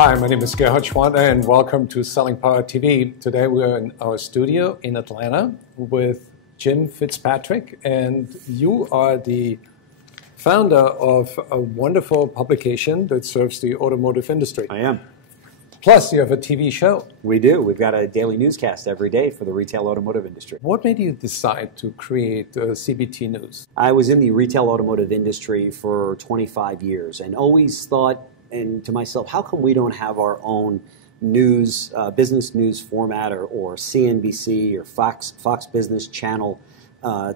Hi, my name is Gerhard Gschwandtner and welcome to Selling Power TV. Today we're in our studio in Atlanta with Jim Fitzpatrick, and you are the founder of a wonderful publication that serves the automotive industry. I am. Plus, you have a TV show. We do. We've got a daily newscast every day for the retail automotive industry. What made you decide to create CBT News? I was in the retail automotive industry for 25 years and always thought to myself, how come we don't have our own news, business news format or CNBC or Fox Business Channel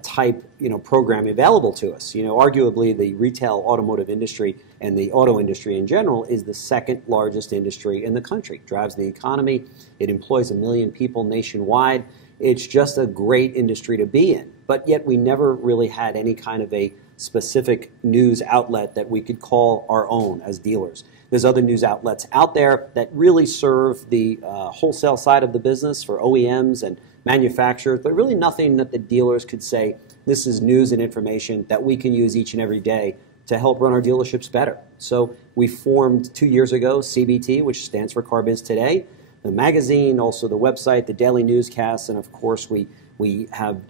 type program available to us? Arguably the retail automotive industry and the auto industry in general is the second largest industry in the country. It drives the economy. It employs 1 million people nationwide. It's just a great industry to be in. But yet we never really had any kind of a specific news outlet that we could call our own as dealers. There's other news outlets out there that really serve the wholesale side of the business for OEMs and manufacturers, but really nothing that the dealers could say, this is news and information that we can use each and every day to help run our dealerships better. So we formed 2 years ago CBT, which stands for Car Biz Today, the magazine, also the website, the daily newscasts, and of course we have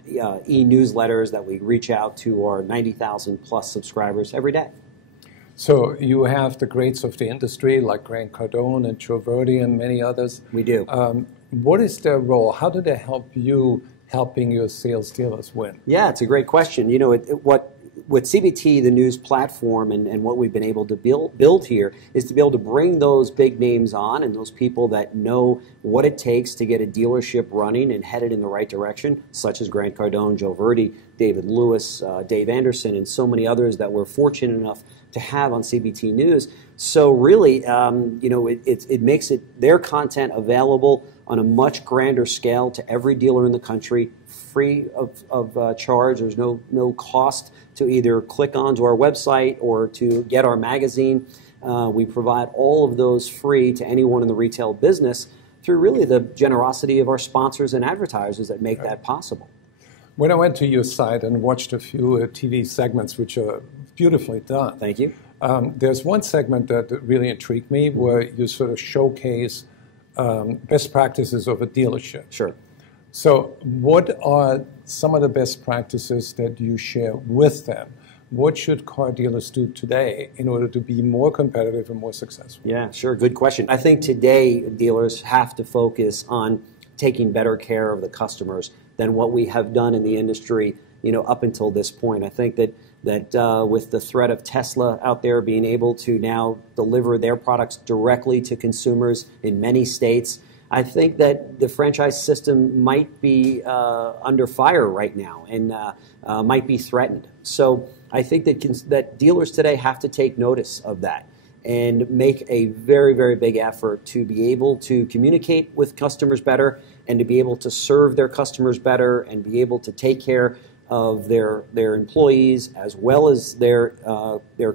e-newsletters that we reach out to our 90,000 plus subscribers every day. So you have the greats of the industry like Grant Cardone and Gschwandtner and many others. We do. What is their role? How do they help you helping your sales dealers win? Yeah, it's a great question. What CBT, the news platform, and what we've been able to build here is to be able to bring those big names on and those people that know what it takes to get a dealership running and headed in the right direction, such as Grant Cardone, Gschwandtner, David Lewis, Dave Anderson, and so many others that we're fortunate enough to have on CBT News. So really, it makes their content available on a much grander scale to every dealer in the country, free of charge. There's no cost to either click onto our website or to get our magazine. We provide all of those free to anyone in the retail business through really the generosity of our sponsors and advertisers that make that possible. When I went to your site and watched a few TV segments, which are beautifully done. Thank you. There's one segment that really intrigued me where you sort of showcase best practices of a dealership. Sure. So what are some of the best practices that you share with them? What should car dealers do today in order to be more competitive and more successful? Yeah, sure. Good question. I think today dealers have to focus on taking better care of the customers than what we have done in the industry, up until this point. I think that with the threat of Tesla out there being able to now deliver their products directly to consumers in many states, I think that the franchise system might be under fire right now and might be threatened. So I think that dealers today have to take notice of that and make a very, very big effort to be able to communicate with customers better and to be able to serve their customers better and be able to take care of their employees as well as their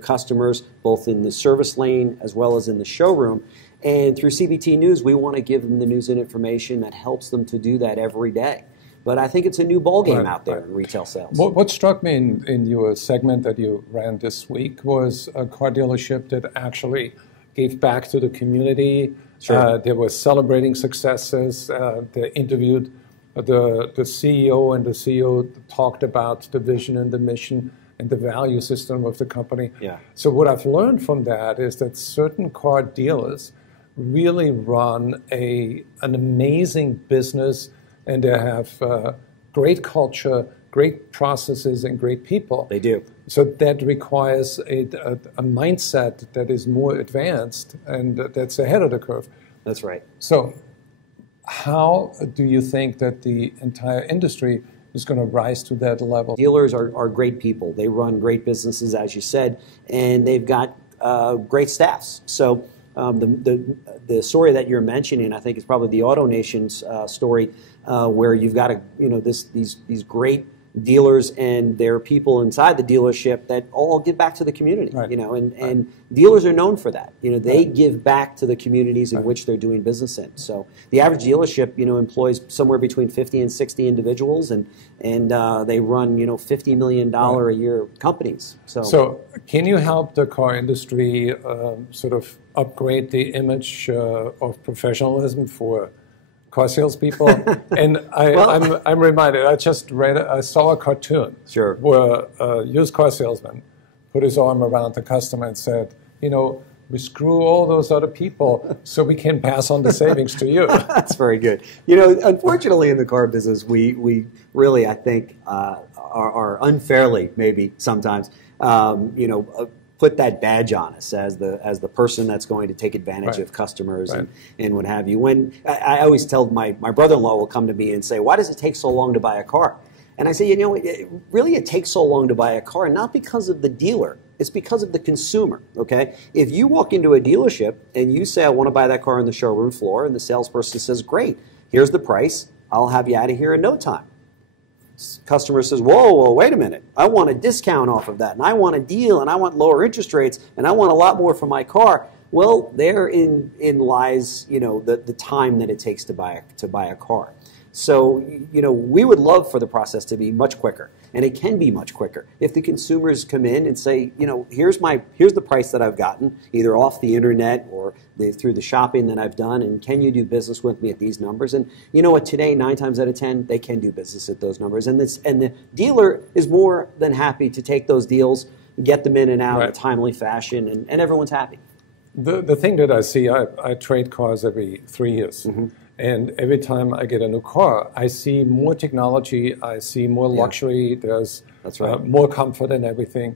customers, both in the service lane as well as in the showroom. And through CBT News, we want to give them the news and information that helps them to do that every day. But I think it's a new ballgame out there in retail sales. What struck me in your segment that you ran this week was a car dealership that actually gave back to the community. Sure. They were celebrating successes. They interviewed the CEO, and the CEO talked about the vision and the mission and the value system of the company. Yeah. So what I've learned from that is that certain car dealers really run an amazing business, and they have great culture, great processes, and great people. They do. So that requires a mindset that is more advanced and that's ahead of the curve. That's right. So how do you think that the entire industry is going to rise to that level? Dealers are great people. They run great businesses, as you said, and they've got great staffs. So the story that you're mentioning, I think, is probably the AutoNation's story, where you've got these great dealers and there are people inside the dealership that all give back to the community, Right. you know, and, Right. and dealers are known for that. You know, they Right. give back to the communities in Right. which they're doing business in. So the average dealership, you know, employs somewhere between 50 and 60 individuals, and they run, you know, $50 million a year companies. So can you help the car industry sort of upgrade the image of professionalism for car salespeople? And I'm reminded, I saw a cartoon Sure. where a used car salesman put his arm around the customer and said, you know, we screw all those other people so we can pass on the savings to you. That's very good. You know, unfortunately in the car business, we really, I think, are unfairly, maybe sometimes, you know, put that badge on us as the person that's going to take advantage Right. of customers Right. and what have you. When I always tell my brother-in-law will come to me and say, why does it take so long to buy a car? And I say, you know, it takes so long to buy a car, not because of the dealer. It's because of the consumer, okay? If you walk into a dealership and you say, I want to buy that car on the showroom floor, and the salesperson says, great, here's the price, I'll have you out of here in no time. Customer says, whoa, wait a minute. I want a discount off of that, and I want a deal, and I want lower interest rates, and I want a lot more for my car. Well, therein lies, you know, the time that it takes to buy a car. So, you know, we would love for the process to be much quicker, and it can be much quicker if the consumers come in and say, you know, here's the price that I've gotten, either off the internet or through the shopping that I've done, and can you do business with me at these numbers? And you know what? Today, 9 times out of 10, they can do business at those numbers, and the dealer is more than happy to take those deals, get them in and out in a timely fashion, and everyone's happy. The thing that I see, I trade cars every 3 years. Mm-hmm. And every time I get a new car, I see more technology, I see more luxury, there's more comfort and everything.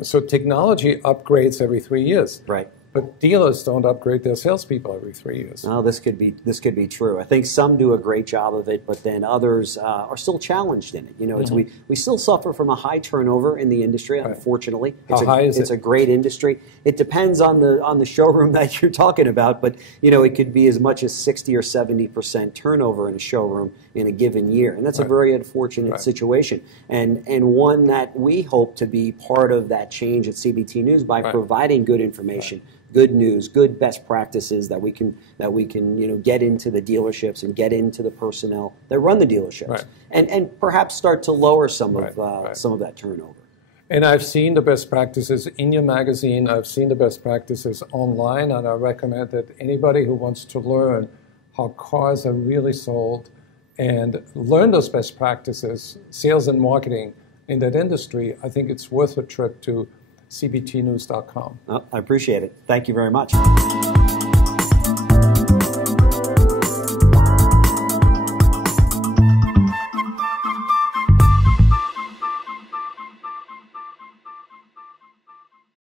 So technology upgrades every 3 years. Right. But dealers don't upgrade their salespeople every 3 years. No, this could be true. I think some do a great job of it, but then others are still challenged in it. You know, we still suffer from a high turnover in the industry. Unfortunately, How high is it? It's a great industry. It depends on the showroom that you're talking about, but you know, it could be as much as 60 or 70% turnover in a showroom in a given year, and that's a very unfortunate situation, and one that we hope to be part of that change at CBT News by providing good information. Good news, good best practices that we can you know, get into the dealerships and get into the personnel that run the dealerships, and perhaps start to lower some of that turnover. And I've seen the best practices in your magazine. I've seen the best practices online, and I recommend that anybody who wants to learn how cars are really sold and learn those best practices, sales and marketing in that industry, I think it's worth a trip to CBTnews.com. I appreciate it. Thank you very much.